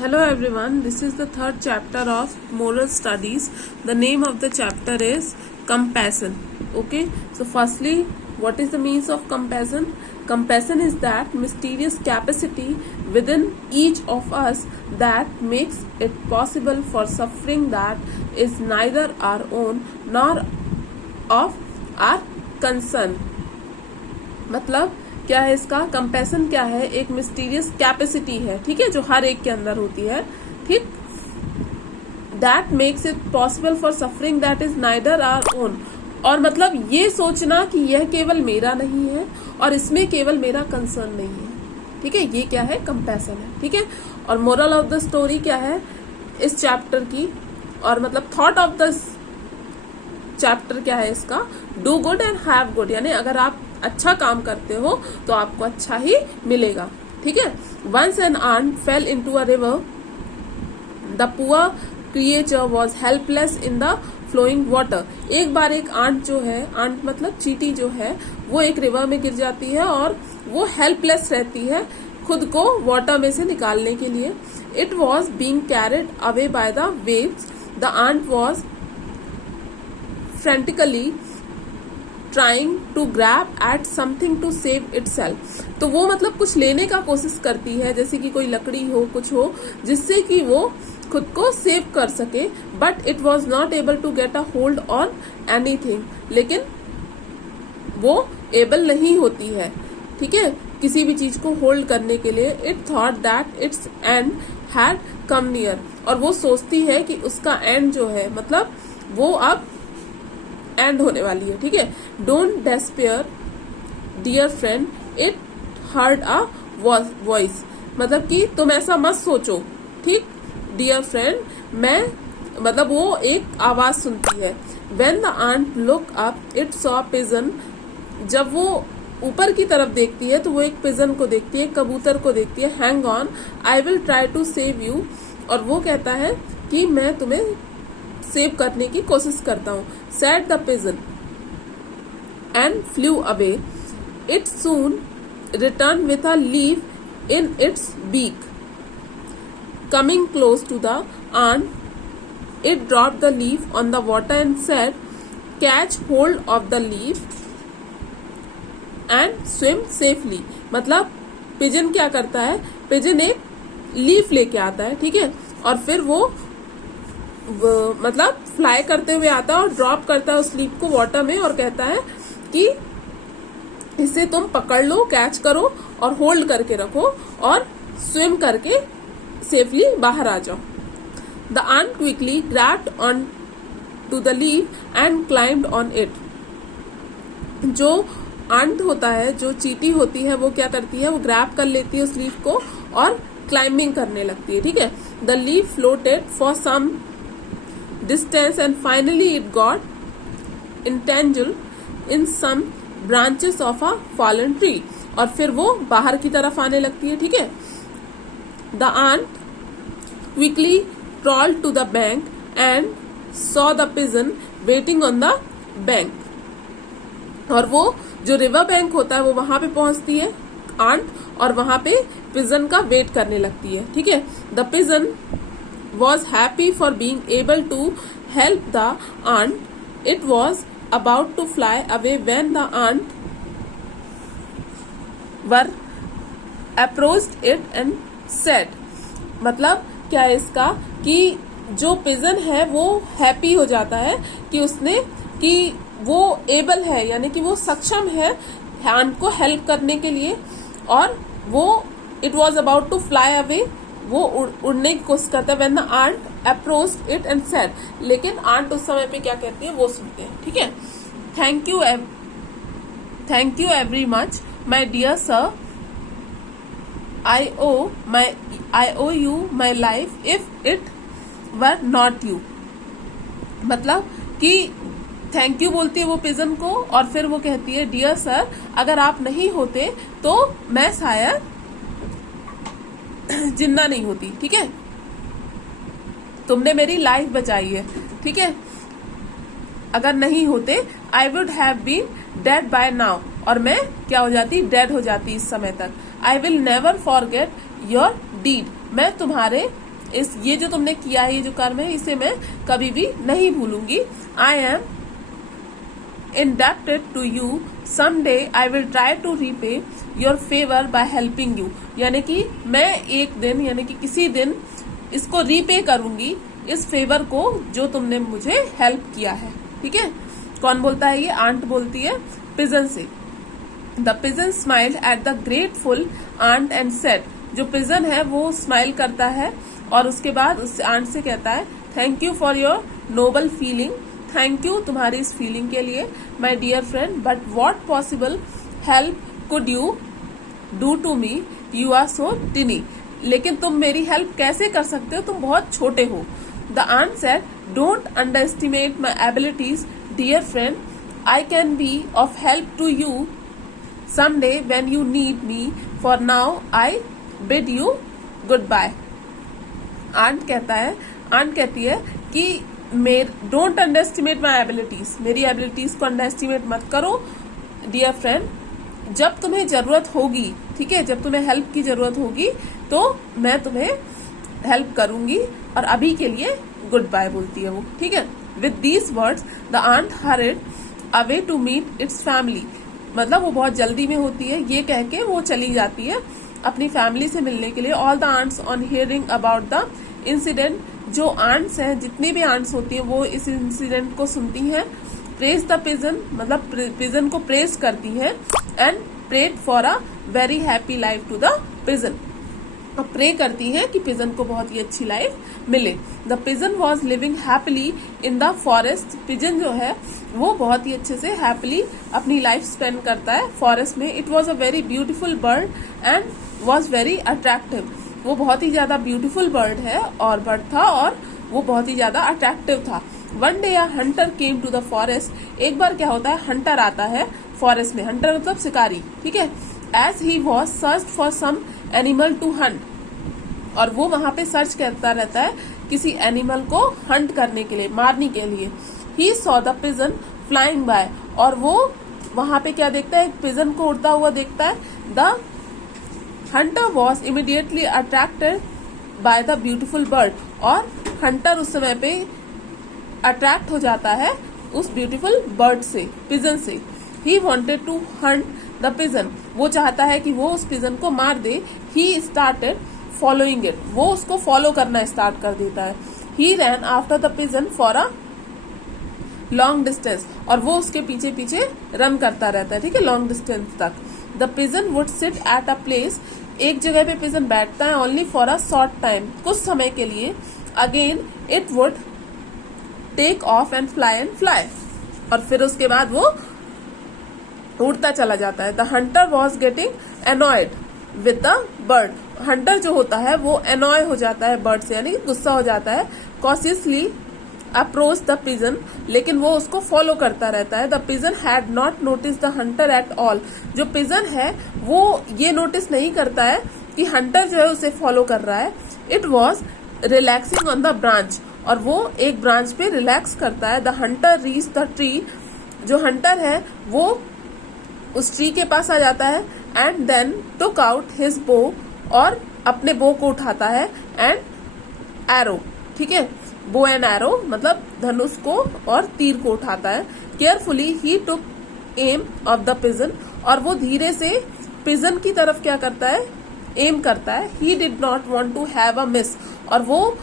Hello everyone, this is the third chapter of moral studies. The name of the chapter is compassion. Okay, so firstly, what is the means of compassion? Compassion is that mysterious capacity within each of us that makes it possible for suffering that is neither our own nor of our concern. मतलब क्या है इसका? Compassion क्या है? एक mysterious capacity है, ठीक है, जो हर एक के अंदर होती है, ठीक, that makes it possible for suffering that is neither our own. और मतलब ये सोचना कि यह केवल मेरा नहीं है और इसमें केवल मेरा कंसर्न नहीं है, ठीक है, ये क्या है? कंपैशन है, ठीक है। और मोरल ऑफ द स्टोरी क्या है इस चैप्टर की, और मतलब थॉट ऑफ द चैप्टर क्या है इसका? Do good and have good, यानी अगर आप अच्छा काम करते हो तो आपको अच्छा ही मिलेगा, ठीक है। Once an ant fell into a river, the poor creature was helpless in the flowing water. एक बार एक आंट जो है, आंट मतलब चींटी जो है, वो एक रिवर में गिर जाती है और वो हेल्पलेस रहती है खुद को वाटर में से निकालने के लिए। It was being carried away by the waves, the ant was frantically trying to grab at something to save itself. तो वो मतलब कुछ लेने का कोशिश करती है, जैसे कि कोई लकड़ी हो, कुछ हो, जिससे कि वो खुद को सेव कर सके, but it was not able to get a hold on anything. लेकिन वो एबल नहीं होती है, ठीक है, किसी भी चीज को होल्ड करने के लिए। It thought that it's and had come near, और वो सोचती है कि उसका एंड जो है, मतलब वो अब एंड होने वाली है, ठीक है। Don't despair dear friend, it heard a voice, मतलब कि तुम ऐसा मत सोचो, ठीक, डियर फ्रेंड, मैं मतलब वो एक आवाज सुनती है। When the ant look up it saw pigeon, जब वो ऊपर की तरफ देखती है तो वो एक पिजन को देखती है, कबूतर को देखती है। Hang on, I will try to save you, और वो कहता है कि मैं तुम्हें सेव करने की कोशिश करता हूँ। Said the pigeon and flew away, it soon return with a leaf in its beak, coming close to the ant, it drop the leaf on the water and said, catch hold of the leaf and swim safely. मतलब pigeon क्या करता है? Pigeon एक leaf लेके आता है, ठीक है, और फिर वो मतलब फ्लाई करते हुए आता है और ड्रॉप करता है उस लीफ को वाटर में, और कहता है कि इसे तुम पकड़ लो, कैच करो और होल्ड करके रखो और स्विम करके सेफली बाहर आ जाओ। The ant quickly grabbed on to the leaf and climbed on it. जो आंट होता है, जो चींटी होती है, वो क्या करती है? वो ग्रैब कर लेती है उस लीफ को और क्लाइंबिंग करने लगती है, ठीक है। The leaf floated for some distance and finally it got entangled in some branches of a fallen tree, और फिर वो बाहर की तरफ आने लगती है, ठीक है। The ant quickly crawled to the bank and saw the pigeon waiting on the bank, और वो जो रिवर बैंक होता है वो वहां पे पहुंचती है आंट, और वहां पे पिजन का वेट करने लगती है, ठीक है। The pigeon was happy for being able to help the ant. It was about to fly away when the ant were approached it and said, मतलब क्या है इसका? कि जो पिजन है वो हैप्पी हो जाता है कि उसने, कि वो एबल है, यानी कि वो सक्षम है आंट को हेल्प करने के लिए, और वो it was about to fly away, वो उड़ने की कोशिश करता है। When the ant approached it and said, लेकिन आंट उस समय पे क्या कहती है वो सुनते हैं, ठीक है। Thank you every much my dear sir, I owe you my life if it were not you. मतलब कि थैंक यू बोलती है वो पिजन को, और फिर वो कहती है डियर सर, अगर आप नहीं होते तो मैं शायद जिंदा नहीं होती, ठीक है, तुमने मेरी लाइफ बचाई है, ठीक है, अगर नहीं होते I would have been dead by now, और मैं क्या हो जाती? डेड हो जाती इस समय तक। I will never forget your deed, मैं तुम्हारे इस ये जो तुमने किया है, ये जो कर्म है, इसे मैं कभी भी नहीं भूलूंगी. I am indebted to you. Someday I will try to repay your favor by helping you. यानी कि मैं एक दिन यानी कि किसी दिन इसको रीपे करूंगी, इस फेवर को जो तुमने मुझे हेल्प किया है. ठीक है. कौन बोलता है ये? आंट बोलती है पिजन से. The pigeon smiled at the grateful ant and said. जो पिजन है वो स्माइल करता है और उसके बाद उस आंट से कहता है thank you for your noble feeling. Thank you तुम्हारी इस फीलिंग के लिए my dear friend. But what possible help could you do to me? You are so tiny. लेकिन तुम मेरी हेल्प कैसे कर सकते हो? तुम बहुत छोटे हो. The ant said don't underestimate my abilities dear friend. I can be of help to you someday when you need me. For now I bid you goodbye. Ant कहती है कि don't underestimate my abilities. मेरी abilities को underestimate मत करो dear friend. जब तुम्हें जरूरत होगी, ठीक है, जब तुम्हें हेल्प की जरूरत होगी तो मैं तुम्हें हेल्प करूंगी, और अभी के लिए गुड बाय बोलती है वो. ठीक है. With these words the ant hurried away to meet its family. मतलब वो बहुत जल्दी में होती है, ये कह के वो चली जाती है अपनी फैमिली से मिलने के लिए. All the ants on hearing about the incident. जो आंट्स हैं, जितनी भी आंट्स होती हैं, वो इस इंसिडेंट को सुनती हैं. प्रेज द पिजन, मतलब पिजन को प्रेज करती हैं. And prayed for a very happy life to the pigeon. और प्रे करती हैं कि पिजन को बहुत ही अच्छी लाइफ मिले. The pigeon was living happily in the forest. Pigeon जो है वो बहुत ही अच्छे से हैप्पीली अपनी लाइफ स्पेंड करता है फॉरेस्ट में. It was a very beautiful bird and was very attractive. वो बहुत ही ज्यादा ब्यूटीफुल बर्ड है और बर्ड था, और वो बहुत ही ज्यादा अट्रैक्टिव था. One day a hunter came to the forest. एक बार क्या होता है, हंटर आता है फॉरेस्ट में. हंटर मतलब शिकारी. ठीक है. As he was search for some animal to hunt. और वो वहां पे सर्च करता रहता है किसी एनिमल को हंट करने के लिए, मारने के लिए. He saw the pigeon flying by. और वो वहां पे क्या देखता है, एक पिजन को उड़ता हुआ देखता है. The hunter was immediately attracted by the beautiful bird. और हंटर उस समय पे अट्रैक्ट हो जाता है उस ब्यूटीफुल बर्ड से, पिजन से. He wanted to hunt the pigeon. वो चाहता है कि वो उस पिजन को मार दे. He started following it. वो उसको फॉलो करना स्टार्ट कर देता है. He ran after the pigeon for a long distance. और वो उसके पीछे पीछे रन करता रहता है. ठीक है, लॉन्ग डिस्टेंस तक. The pigeon would sit at a place. एक जगह पे पिजन बैठता है only for a short time, कुछ समय के लिए. Again it would take off and fly. और फिर उसके बाद वो उड़ता चला जाता है. The hunter was getting annoyed with the bird. Hunter जो होता है वो एनॉय हो जाता है बर्ड से, यानी गुस्सा हो जाता है. Cautiously approach the pigeon. लेकिन वो उसको फॉलो करता रहता है. The pigeon had not notice the hunter at all. जो पिजन है वो ये नोटिस नहीं करता है कि हंटर जो है उसे फॉलो कर रहा है. It was relaxing on the branch. और वो एक ब्रांच पे रिलैक्स करता है. The hunter reach the tree. जो हंटर है वो उस ट्री के पास आ जाता है. And then took out his bow. और अपने बो को उठाता है. And arrow. ठीक है, बो एंड एरो मतलब धनुष को और तीर को उठाता है. Carefully he took aim of the pigeon. और वो धीरे से पिजन की तरफ क्या करता है, एम करता है. He did not want to have a miss. और वो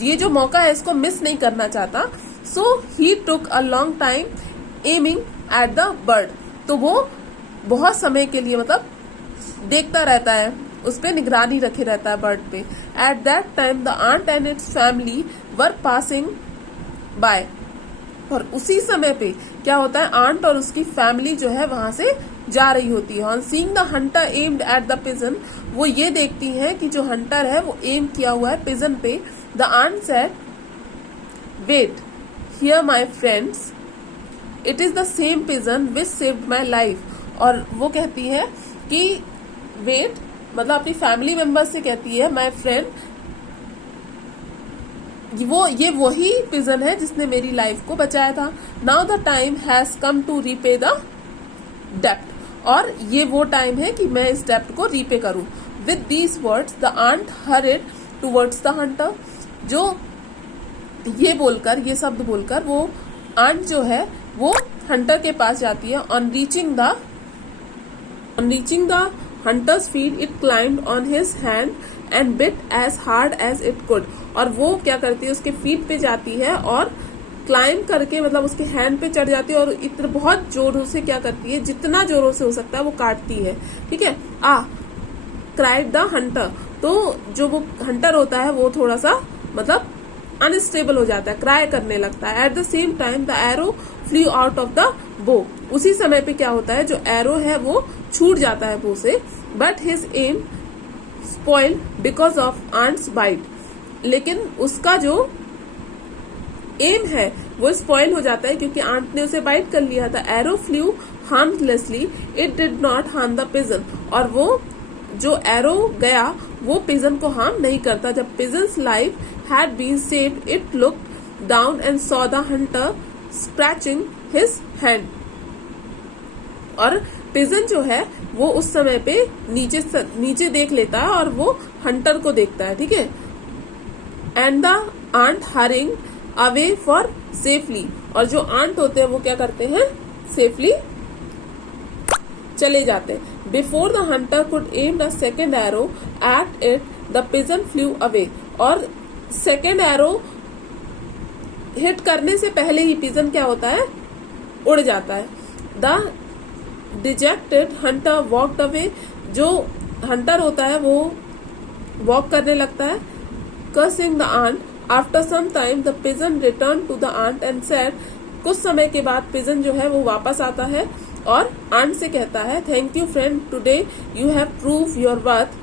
ये जो मौका है इसको मिस नहीं करना चाहता. So he took a long time aiming at the bird. तो वो बहुत समय के लिए मतलब देखता रहता है, उस पर निगरानी रखे रहता है बर्ड पे. At that time the ant and its family were passing by. और उसी समय पे क्या होता है, आंट और उसकी फैमिली जो है वहां से जा रही होती है. On seeing the Hunter aimed at the pigeon. वो ये देखती है कि जो हंटर है वो एम किया हुआ है पिजन पे. The ant said wait here my friends, it is the same pigeon which saved my life. और वो कहती है कि वेट मतलब अपनी फैमिली मेंबर से कहती है माई फ्रेंड, ये वही पिजन है जिसने मेरी लाइफ को बचाया था. Now the time has come to repay the डेप्ट. और ये वो टाइम है कि मैं इस डेप्ट को रीपे करूं. With these words the ant hurried towards the hunter. जो ये बोलकर, ये शब्द बोलकर वो आंट जो है वो हंटर के पास जाती है। On reaching the hunter's feet it climbed on his hand and bit as hard as it could. और वो क्या करती है, उसके फीट पे जाती है और क्लाइम करके मतलब उसके हैंड पे चढ़ जाती है और इतना बहुत जोरों से क्या करती है, जितना जोरों से हो सकता है वो काटती है। ठीक है। क्राइड द हंटर, तो जो वो हंटर होता है वो थोड़ा सा मतलब अनस्टेबल हो जाता है, क्राई करने लगता है। At the same time the arrow flu out of the बो। उसी समय पे क्या होता है, जो एरो है वो छूट जाता है बो से। But his aim spoiled because of ant's bite. लेकिन उसका जो एम है वो स्पॉइल हो जाता है क्योंकि आंट ने उसे बाइट कर लिया था। Arrow flew harmlessly, it did not harm the pigeon. और वो जो एरो गया वो पिजन को हार्म नहीं करता। जब pigeon's life had been saved, it looked down and saw the hunter scratching his hand. और पिजन जो है वो उस समय पे नीचे देख लेता है और वो हंटर को देखता है। ठीक है। And the ant hurrying away for safely. और जो आंट होते हैं वो क्या करते हैं, सेफली चले जाते हैं। Before the Hunter could am the second arrow at it, the pigeon flu away. और सेकेंड एरो हिट करने से पहले ही पिजन क्या होता है, उड़ जाता है। The dejected hunter walked away. जो हंटर होता है वो वॉक करने लगता है। Cursing the ant, after some time the pigeon return to the ant and said. कुछ समय के बाद पिजन जो है वो वापस आता है और आंट से कहता है, thank you friend, today you have prove your worth.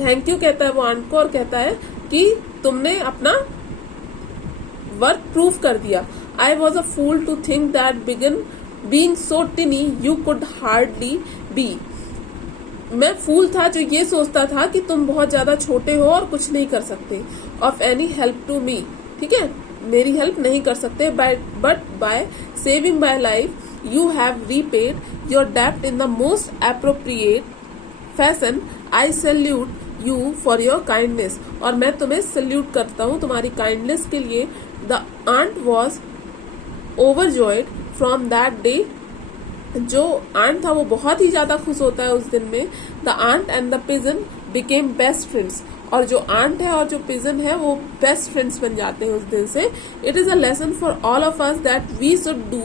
Thank you कहता है वो आंट को और कहता है कि तुमने अपना वर्थ प्रूव कर दिया। I was a fool to think that begin being so tiny you could hardly be. मैं फूल था जो ये सोचता था कि तुम बहुत ज्यादा छोटे हो और कुछ नहीं कर सकते। Of any help to me. ठीक है, मेरी हेल्प नहीं कर सकते। But by saving my life you have repaid your डेप्ट in the most appropriate fashion. I salute you for your kindness. और मैं तुम्हें सैल्यूट करता हूँ तुम्हारी काइंडनेस के लिए। The ant was overjoyed from that day. जो आंट था वो बहुत ही ज्यादा खुश होता है उस दिन में। The ant and the pigeon became best friends. और जो आंट है और जो पिजन है वो बेस्ट फ्रेंड्स बन जाते हैं उस दिन से। It is a lesson for all of us that we should do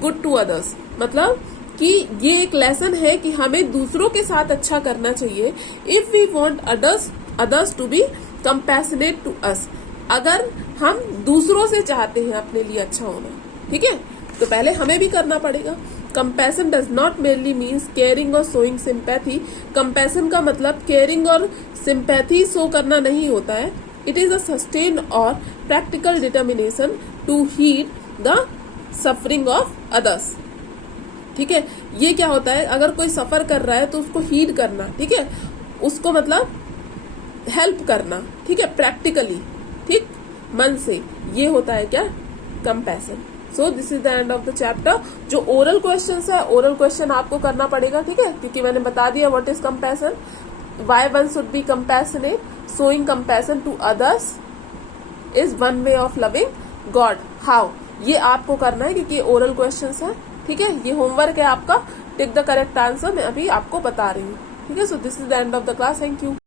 good to others. मतलब कि ये एक लेसन है कि हमें दूसरों के साथ अच्छा करना चाहिए। If we want others to be compassionate to us. अगर हम दूसरों से चाहते हैं अपने लिए अच्छा होना, ठीक है, तो पहले हमें भी करना पड़ेगा। Compassion does not merely means caring और शोइंग सिंपैथी। कंपैशन का मतलब केयरिंग और सिंपैथी शो करना नहीं होता है। इट इज अ सस्टेन और practical determination to heed the suffering of others. ठीक है, ये क्या होता है, अगर कोई सफर कर रहा है तो उसको हीड करना, ठीक है, उसको मतलब हेल्प करना, ठीक है, प्रैक्टिकली, ठीक, मन से, ये होता है क्या, compassion. So this is the end of the chapter. जो ओरल क्वेश्चन है, ओरल क्वेश्चन आपको करना पड़ेगा, ठीक है, क्योंकि मैंने बता दिया what is compassion, why one should be compassionate, showing compassion to others is one way of loving God, how, ये आपको करना है क्योंकि ये ओरल क्वेश्चन है, ठीक है, ये होमवर्क है आपका। टिक द करेक्ट आंसर मैं अभी आपको बता रही हूँ, ठीक है। सो this is the end of the class, thank you.